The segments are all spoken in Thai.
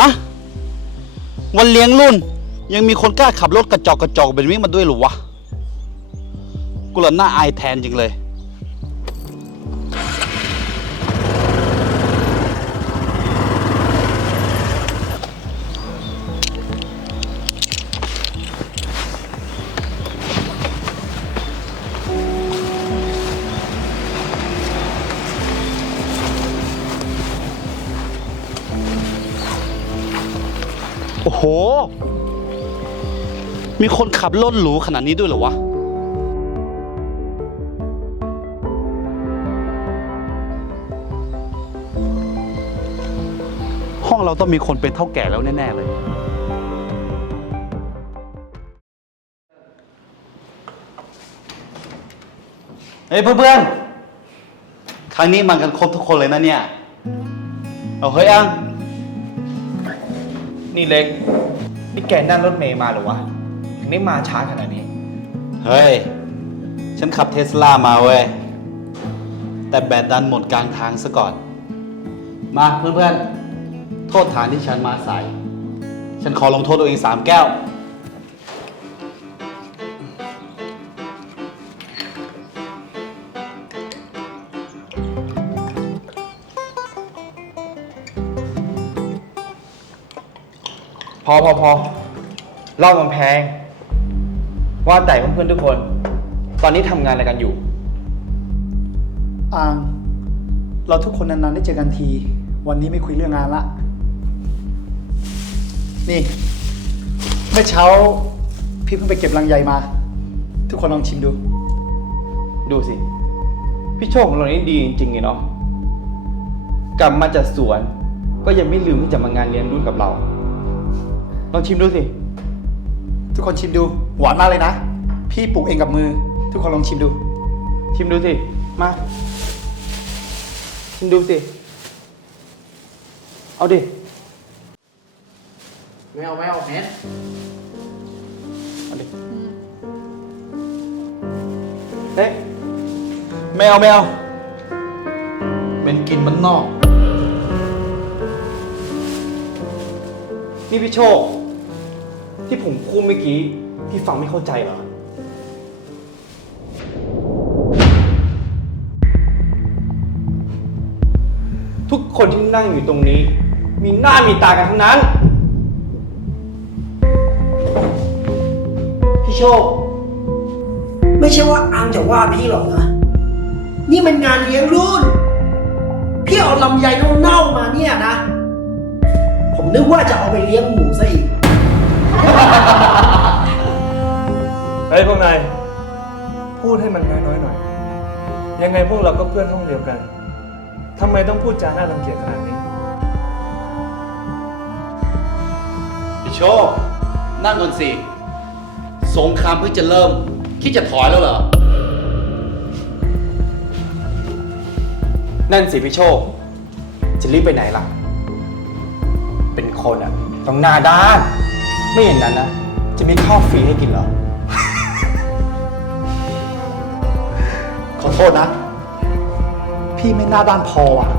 ฮะ วันเลี้ยงรุ่น ยังมีคนกล้าขับรถกระจอกกระจอกแบบนี้มาด้วยหรอวะ กูละหน้าอายแทนจริงเลย มีคนขับรถหรูขนาดนี้ด้วยเหรอวะ ห้องเราต้องมีคนเป็นเท่าแก่แล้วแน่ ๆ เลย เฮ้ยเพื่อนๆ ครั้งนี้มากันครบทุกคนเลยนะเนี่ย เอาเฮ้ยอัง นี่เล็ก นี่แกนั่งรถเมย์มาเหรือวะ ถึงได้มาช้าขนาดนี้ เฮ้ย ฉันขับเทสลามาเว้ย แต่แบตดันหมดกลางทางซะก่อน มาเพื่อนๆ โทษฐานที่ฉันมาสาย ฉันขอลงโทษตัวเองสามแก้ว พอพอพอเหล่ามันแพง ว่าแต่เพื่อนๆทุกคน ตอนนี้ทำงานอะไรกันอยู่อาง เราทุกคนนานๆได้เจอกันที วันนี้ไม่คุยเรื่องงานละ นี่ เมื่อเช้า พี่เพิ่งไปเก็บรังใยมา ทุกคนลองชิมดู ดูสิ พี่โชคของเรานี่ดีจริงๆไงเนาะกลับมาจากสวน ก็ยังไม่ลืมที่จะมางานเลี้ยงรุ่นกับเรา ลองชิมดูสิ ทุกคนชิมดู หวานมากเลยนะ พี่ปลูกเองกับมือ ทุกคนลองชิมดู ชิมดูสิ มา ชิมดูสิ เอาดิ ไม่เอาไม่เอาเน็ตเอาดิเล็กแมวแมวเป็นกินมันนอก นี่พี่โชค ที่ผมพูดเมื่อกี้พี่ฟังไม่เข้าใจเหรอ ทุกคนที่นั่งอยู่ตรงนี้ มีหน้ามีตากันทั้งนั้น พี่โชค ไม่ใช่ว่าอังจะว่าพี่หรอกนะ นี่มันงานเลี้ยงรุ่น พี่เอาลำไยเน่าๆมาเนี่ยนะ ผมนึกว่าจะเอาไปเลี้ยงหมูซะอีก เฮ้ยพวกนายพูดให้มันน้อยๆหน่อย ยังไงพวกเราก็เพื่อนห้องเดียวกันทำไมต้องพูดจาน่ารังเกียจขนาดนี้พี่โชคนั่งก่อนสิ สงครามเพิ่งจะเริ่ม คิดจะถอยแล้วเหรอ นั่นสิพี่โชค จะรีบไปไหนล่ะ เป็นคนอะต้องหน้าด้าน ไม่อย่างนั้นนะ จะมีข้าวฟรีให้กินเหรอ ขอโทษนะ พี่ไม่น่าด้านพออะ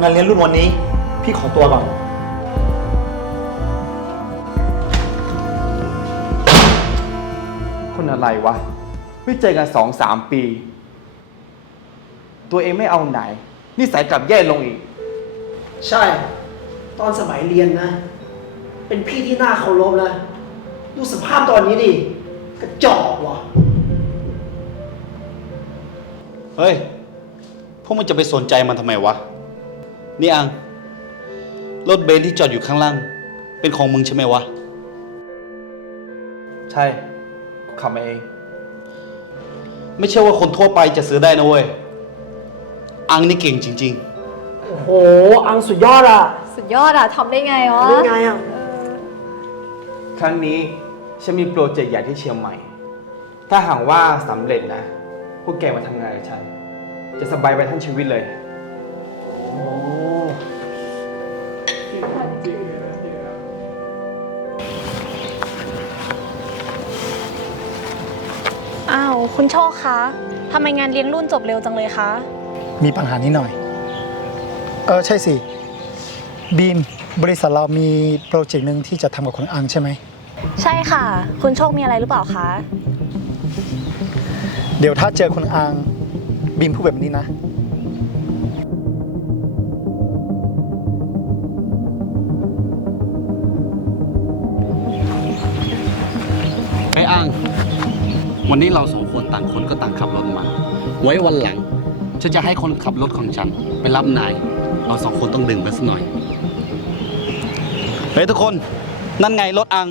งานเลี้ยงรุ่นวันนี้ พี่ขอตัวก่อน คนอะไรวะ ไม่เจอกันสองสามปี ตัวเองไม่เอาไหน นิสัยกลับแย่ลงอีก ใช่ ตอนสมัยเรียนนะ เป็นพี่ที่น่าเคารพนะดูสภาพตอนนี้ดิกระจอกว่ะ เฮ้ย พวกมันจะไปสนใจมันทำไมวะ นี่อัง รถเบนซ์ที่จอดอยู่ข้างล่าง เป็นของมึงใช่ไหมวะ ใช่ขับมาเอง ไม่ใช่ว่าคนทั่วไปจะซื้อได้นะเว้ย อังนี่เก่งจริงโอ้โห อังสุดยอดอะสุดยอดอะทำได้ไงวะรู้ไงอะ ครั้งนี้ฉันมีโปรเจกต์ใหญ่ที่เชียงใหม่ ถ้าหากว่าสำเร็จนะ พวกแกมาทำงานกับฉัน จะสบายไปทั้งชีวิตเลยโอ้อ้าว คุณโชคคะทำไมงานเลี้ยงรุ่นจบเร็วจังเลยคะ มีปัญหานิดหน่อย เออ ใช่สิ บีม บริษัทเรามีโปรเจกต์หนึ่งที่จะทำกับคุณอังใช่ไหม ใช่ค่ะ คุณโชคมีอะไรหรือเปล่าคะ เดี๋ยวถ้าเจอคุณอังบีมพูดแบบนี้นะ ไอ้อังวันนี้เราสองคนต่างคนก็ต่างขับรถมา ไว้วันหลังฉันจะให้คนขับรถของฉัน ไปรับนาย เราสองคนต้องดื่มกันสักหน่อย เฮ้ยทุกคน นั่นไงรถอัง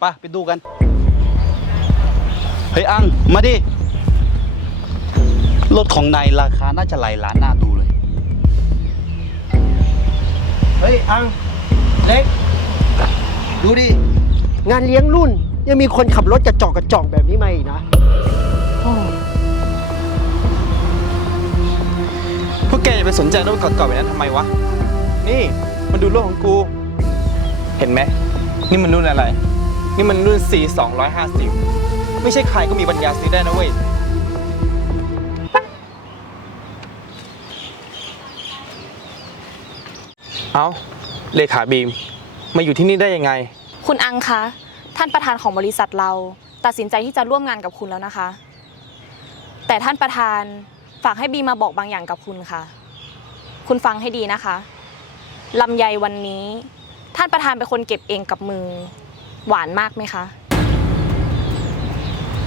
ไปไปดูกัน เฮ้ยอัง มาดิ รถของนายราคาน่าจะหลายล้านน่าดูเลย เฮ้ย อัง เล็ก ดูดิ งานเลี้ยงรุ่น ยังมีคนขับรถกระจอกกระจอกแบบนี้มาอีกนะ พวกแกอย่าไปสนใจรถเก่าๆแบบนั้นทำไมวะ นี่ มันดูรถของกู เห็นไหม นี่มันรุ่นอะไร นี่มันรุ่น C 250 ไม่ใช่ใครก็มีปัญญาซื้อได้นะเว้ย เอาเลขาบีม มาอยู่ที่นี่ได้ยังไง คุณอังคะ ท่านประธานของบริษัทเรา ตัดสินใจที่จะร่วมงานกับคุณแล้วนะคะ แต่ท่านประธานฝากให้บีมาบอกบางอย่างกับคุณค่ะ คุณฟังให้ดีนะคะลำไยวันนี้ ท่านประธานเป็นคนเก็บเองกับมือ หวานมากไหมคะ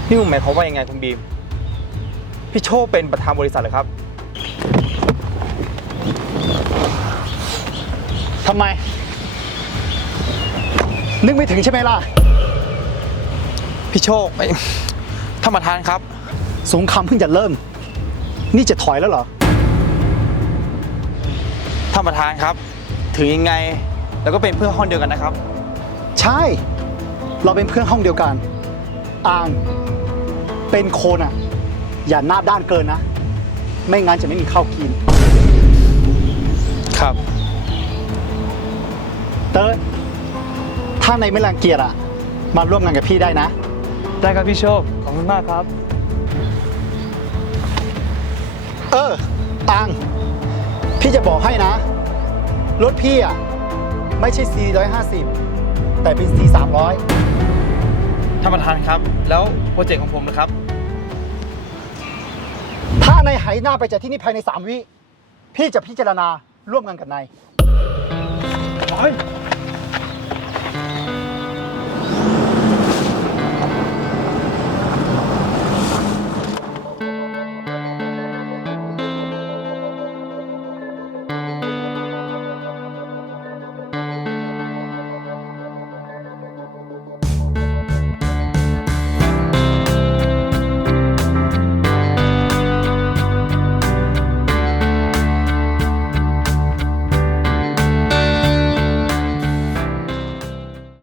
นี่มึงหมายความว่ายังไงคุณบีม พี่โชคเป็นประธานบริษัทเหรอครับ ทำไม นึกไม่ถึงใช่ไหมล่ะ พี่โชคไอ้ท่านประธานครับ สงครามเพิ่งจะเริ่ม นี่จะถอยแล้วเหรอ ท่านประธานครับ ถึงยังไง แล้วก็เป็นเพื่อนห้องเดียวกันนะครับ ใช่ เราเป็นเพื่อนห้องเดียวกันอาง เป็นคนอะ อย่าหน้าด้านเกินนะ ไม่งั้นจะไม่มีข้าวกิน ครับ เติร์ดถ้าในไม่รังเกียจอะ มาร่วมงานกับพี่ได้นะ ได้ครับพี่โชค ขอบคุณมากครับ เอออัง พี่จะบอกให้นะ รถพี่อะ ไม่ใช่450 แต่เป็น C 300 ท่านประธานครับ แล้วโปรเจกต์ของผมนะครับ ถ้านายหายหน้าไปจากที่นี่ภายใน 3 วิ พี่จะพิจารณาร่วมงานกับนายเฮ้ย